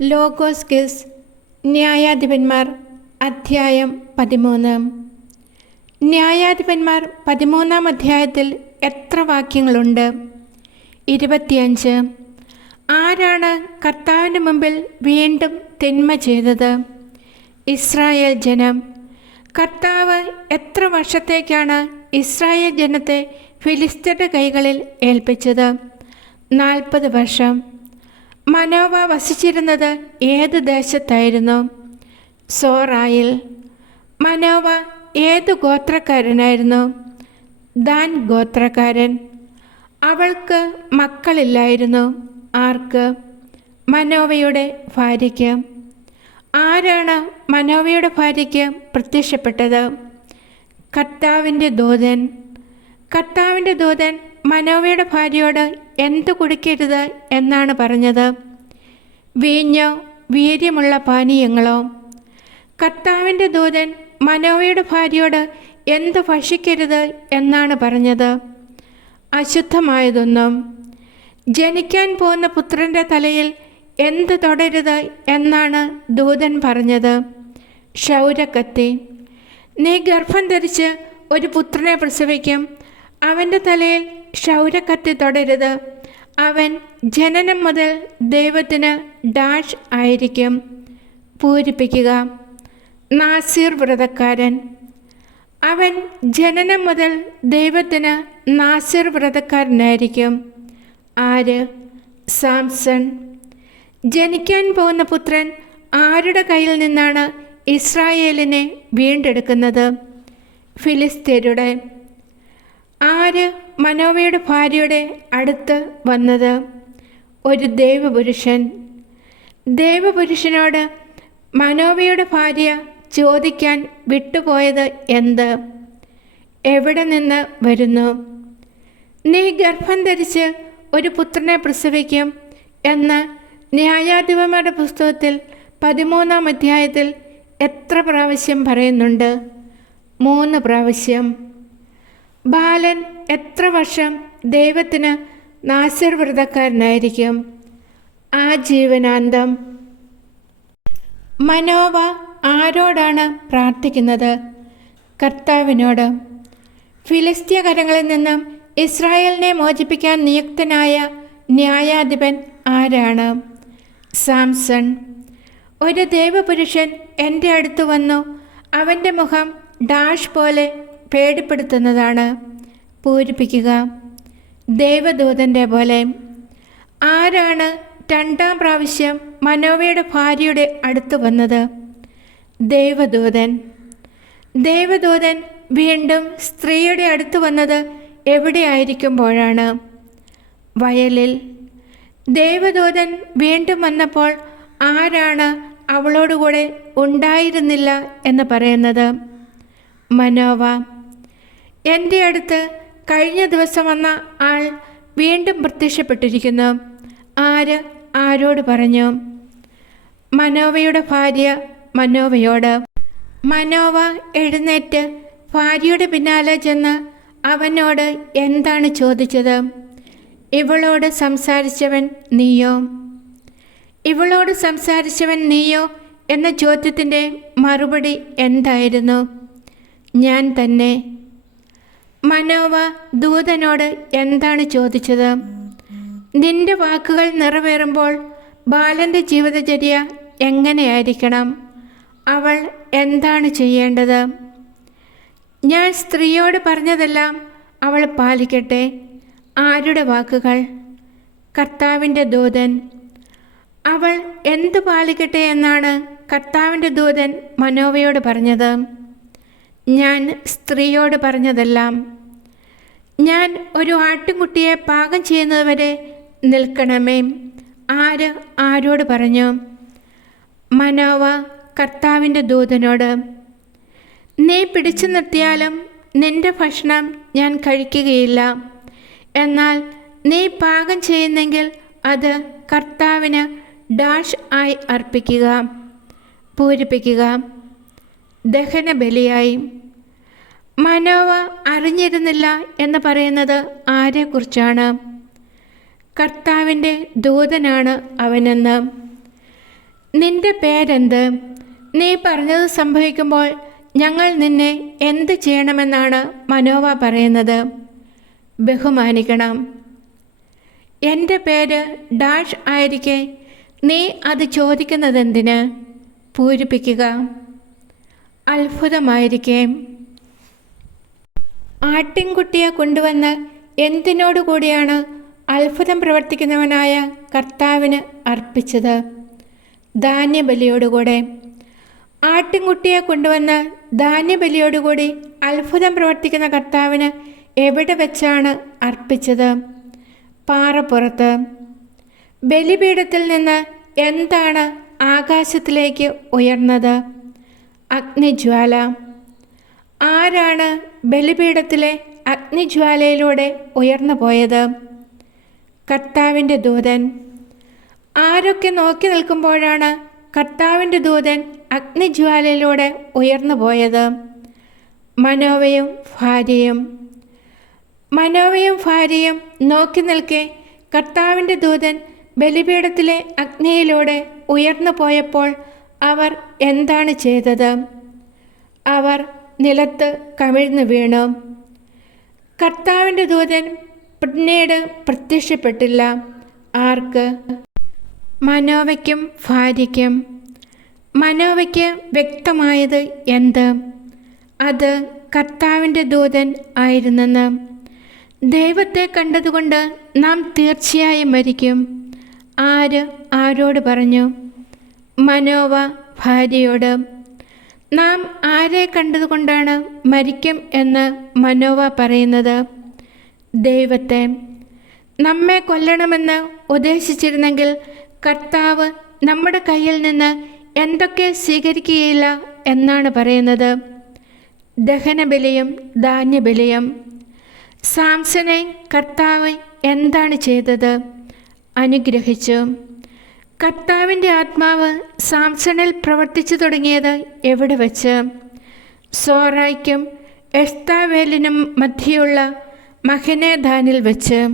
Logos kiss ന്യായാധിപന്മാർ അധ്യായം പതിമൂന്ന്. ന്യായാധിപന്മാർ പതിമൂന്നാം അധ്യായത്തിൽ എത്ര വാക്യങ്ങളുണ്ട്? ഇരുപത്തിയഞ്ച്. ആരാണ് കർത്താവിന്റെ മുമ്പിൽ വീണ്ടും തിന്മ ചെയ്തത്? ഇസ്രായേൽ ജനം. കർത്താവ് എത്ര വർഷത്തേക്കാണ് ഇസ്രായേൽ ജനത്തെ ഫിലിസ്തീന്റെ കൈകളിൽ ഏൽപ്പിച്ചത്? നാൽപ്പത് വർഷം. മനോവ വസിച്ചിരുന്നത് ഏത് ദേശത്തായിരുന്നു? സോറായിൽ. മനോവ ഏത് ഗോത്രക്കാരനായിരുന്നു? ദാൻ ഗോത്രക്കാരൻ. അവൾക്ക് മക്കളില്ലായിരുന്നു. ആർക്ക്? മനോവയുടെ ഭാര്യയ്ക്ക്. ആരാണ് മനോവയുടെ ഭാര്യയ്ക്ക് പ്രത്യക്ഷപ്പെട്ടത്? കർത്താവിന്റെ ദൂതൻ. കർത്താവിന്റെ ദൂതൻ മനോവയുടെ ഭാര്യയോട് എന്തു കുടിക്കരുത് എന്നാണ് പറഞ്ഞത്? വീഞ്ഞോ വീര്യമുള്ള പാനീയങ്ങളോ? കർത്താവിന്റെ ദൂതൻ മനോവയുടെ ഭാര്യയോട് എന്ത് ഭക്ഷിക്കരുത് എന്നാണ് പറഞ്ഞത്? അശുദ്ധമായതൊന്നും. ജനിക്കാൻ പോകുന്ന പുത്രന്റെ തലയിൽ എന്ത് തൊടരുത് എന്നാണ് ദൂതൻ പറഞ്ഞത്. ക്ഷൗരക്കത്തി നീ ഗർഭം ധരിച്ച് ഒരു പുത്രനെ പ്രസവിക്കും. അവന്റെ തലയിൽ ക്ഷൗരക്കത്തി തൊടരുത്. അവൻ ജനനം മുതൽ ദൈവത്തിന് ഡാഷ് ആയിരിക്കും. പൂരിപ്പിക്കുക. നാസിർ വ്രതക്കാരൻ. അവൻ ജനനം മുതൽ ദൈവത്തിന് നാസിർ വ്രതക്കാരനായിരിക്കും. ആര്? സാംസൺ. ജനിക്കാൻ പോകുന്ന പുത്രൻ ആരുടെ കയ്യിൽ നിന്നാണ് ഇസ്രായേലിനെ വീണ്ടെടുക്കുന്നത്? ഫിലിസ്തീനയുടെ ആര് മനോവയുടെ ഭാര്യയുടെ അടുത്ത് വന്നത്? ഒരു ദേവപുരുഷൻ. ദേവപുരുഷനോട് മനോവയുടെ ഭാര്യ ചോദിക്കാൻ വിട്ടുപോയത് എന്ത്? എവിടെ നിന്ന് വരുന്നു? നീ ഗർഭം ധരിച്ച് ഒരു പുത്രനെ പ്രസവിക്കും എന്ന് ന്യായാധിപന്മാരുടെ പുസ്തകത്തിൽ പതിമൂന്നാം അധ്യായത്തിൽ എത്ര പ്രാവശ്യം പറയുന്നുണ്ട്? മൂന്ന് പ്രാവശ്യം. ബാലൻ എത്ര വർഷം ദൈവത്തിന് നാശർവ്രതക്കാരനായിരിക്കും ആ ജീവനാന്തം മനോവ ആരോടാണ് പ്രാർത്ഥിക്കുന്നത്? കർത്താവിനോട്. ഫിലിസ്തീയ കരങ്ങളിൽ നിന്നും ഇസ്രായേലിനെ മോചിപ്പിക്കാൻ നിയുക്തനായ ന്യായാധിപൻ ആരാണ്? സാംസൺ. ഒരു ദൈവപുരുഷൻ എന്റെ അടുത്ത് വന്നു അവന്റെ മുഖം ഡാഷ് പോലെ പേടിപ്പെടുത്തുന്നതാണ്. പൂരിപ്പിക്കുക. ദൈവദൂതന്റെ പോലെ. ആരാണ് രണ്ടാം പ്രാവശ്യം മനോവയുടെ ഭാര്യയുടെ അടുത്ത് വന്നത്? ദൈവദൂതൻ. ദൈവദൂതൻ വീണ്ടും സ്ത്രീയുടെ അടുത്ത് വന്നത് എവിടെയായിരിക്കുമ്പോഴാണ്? വയലിൽ. ദേവദൂതൻ വീണ്ടും വന്നപ്പോൾ ആരാണ് അവളോടുകൂടെ ഉണ്ടായിരുന്നില്ല എന്ന് പറയുന്നത്? മനോവ. എന്റെ അടുത്ത് കഴിഞ്ഞ ദിവസം വന്ന ആൾ വീണ്ടും പ്രത്യക്ഷപ്പെട്ടിരിക്കുന്നു. ആര്? ആരോട് പറഞ്ഞു? മനോവയുടെ ഭാര്യ മനോവയോട്. മനോവ എഴുന്നേറ്റ് ഭാര്യയുടെ പിന്നാലെ ചെന്ന് അവനോട് എന്താണ് ചോദിച്ചത്? ഇവളോട് സംസാരിച്ചവൻ നീയോ? ഇവളോട് സംസാരിച്ചവൻ നീയോ എന്ന ചോദ്യത്തിന്റെ മറുപടി എന്തായിരുന്നു? ഞാൻ തന്നെ മനോവ ദൂതനോട് എന്താണ് ചോദിച്ചത്? നിന്റെ വാക്കുകൾ നിറവേറുമ്പോൾ ബാലന്റെ ജീവിതചര്യ എങ്ങനെയായിരിക്കണം? അവൾ എന്താണ് ചെയ്യേണ്ടത്? ഞാൻ സ്ത്രീയോട് പറഞ്ഞതെല്ലാം അവൾ പാലിക്കട്ടെ. ആരുടെ വാക്കുകൾ? കർത്താവിന്റെ ദൂതൻ. അവൾ എന്തു പാലിക്കട്ടെ എന്നാണ് കർത്താവിന്റെ ദൂതൻ മനോവയോട് പറഞ്ഞത്. ഞാൻ സ്ത്രീയോട് പറഞ്ഞതെല്ലാം ഞാൻ ഒരു ആട്ടിൻകുട്ടിയെ പാകം ചെയ്യുന്നതുവരെ നിൽക്കണമേ. ആര് ആരോട് പറഞ്ഞു? മനോവ കർത്താവിന്റെ ദൂതനോട് നീ പിടിച്ചു നിർത്തിയാലും നിന്റെ ഭക്ഷണം ഞാൻ കഴിക്കുകയില്ല. എന്നാൽ നീ പാകം ചെയ്യുന്നെങ്കിൽ അത് കർത്താവിന് ഡാഷ് ആയി അർപ്പിക്കുക പൂരിപ്പിക്കുക. ദഹനബലിയായി. മനോവ അറിഞ്ഞിരുന്നില്ല എന്ന് പറയുന്നത് ആരെക്കുറിച്ചാണ്? കർത്താവിന്റെ ദൂതനാണ് അവനെന്ന്. നിന്റെ പേരെന്ത്? നീ പറഞ്ഞത് സംഭവിക്കുമ്പോൾ ഞങ്ങൾ നിന്നെ എന്ത് ചെയ്യണമെന്നാണ് മനോവ പറയുന്നത്? ബഹുമാനിക്കണം. എന്റെ പേര് ഡാഷ് ആയിരിക്കെ. നീ അത് ചോദിക്കുന്നതെന്തിന്? പൂരിപ്പിക്കുക. അത്ഭുതമായിരിക്കെ. ആട്ടിൻകുട്ടിയെ കൊണ്ടുവന്ന് എന്തിനോടുകൂടിയാണ് അത്ഭുതം പ്രവർത്തിക്കുന്നവനായ കർത്താവിന് അർപ്പിച്ചത്? ധാന്യബലിയോടുകൂടെ. ആട്ടിൻകുട്ടിയെ കൊണ്ടുവന്ന് ധാന്യബലിയോടുകൂടി അത്ഭുതം പ്രവർത്തിക്കുന്ന കർത്താവിന് എവിടെ വെച്ചാണ് അർപ്പിച്ചത്? പാറപ്പുറത്ത്. ബലിപീഠത്തിൽ നിന്ന് എന്താണ് ആകാശത്തിലേക്ക് ഉയർന്നത്? അഗ്നിജ്വാല. ആരാണ് ബലിപീഠത്തിലെ അഗ്നിജ്വാലയിലൂടെ ഉയർന്നു പോയത്? കർത്താവിന്റെ ദൂതൻ. ആരൊക്കെ നോക്കി നിൽക്കുമ്പോഴാണ് കർത്താവിന്റെ ദൂതൻ അഗ്നിജ്വാലയിലൂടെ ഉയർന്നു പോയത്? മനോവയും ഭാര്യയും. മനോവയും ഭാര്യയും നോക്കി നിൽക്കെ കർത്താവിന്റെ ദൂതൻ ബലിപീഠത്തിലെ അഗ്നിയിലൂടെ ഉയർന്നു പോയപ്പോൾ അവർ എന്താണ് ചെയ്തത്? അവർ നിലത്ത് കമിഴ്ന്നു വീണു. കർത്താവിന്റെ ദൂതൻ പിന്നീട് പ്രത്യക്ഷപ്പെട്ടില്ല. ആർക്ക്? മനോവയ്ക്കും ഭാര്യയ്ക്കും. മനോവയ്ക്ക് വ്യക്തമായത് എന്ത്? അത് കർത്താവിന്റെ ദൂതൻ ആയിരുന്നെന്ന്. ദൈവത്തെ കണ്ടതുകൊണ്ട് നാം തീർച്ചയായും മരിക്കും. ആര് ആരോട് പറഞ്ഞു? മനോവ ഭാര്യയോട് നാം ആരെ കണ്ടതുകൊണ്ടാണ് മരിക്കും എന്ന് മനോവ പറയുന്നത്? ദൈവത്തെ നമ്മെ കൊല്ലണമെന്ന് ഉദ്ദേശിച്ചിരുന്നെങ്കിൽ കർത്താവ് നമ്മുടെ കയ്യിൽ നിന്ന് എന്തൊക്കെ സ്വീകരിക്കുകയില്ല എന്നാണ് പറയുന്നത്. ദഹനബലിയും ധാന്യബലിയും. സാംസനെ കർത്താവ് എന്താണ് ചെയ്തത്? അനുഗ്രഹിച്ചു. കർത്താവിന്റെ ആത്മാവ് സാംസണിൽ പ്രവർത്തിച്ചു തുടങ്ങിയത് എവിടെ വച്ച്? സോറായ്ക്കും എസ്താവേലിനും മധ്യയുള്ള മഹനേദാനിൽ വെച്ച്.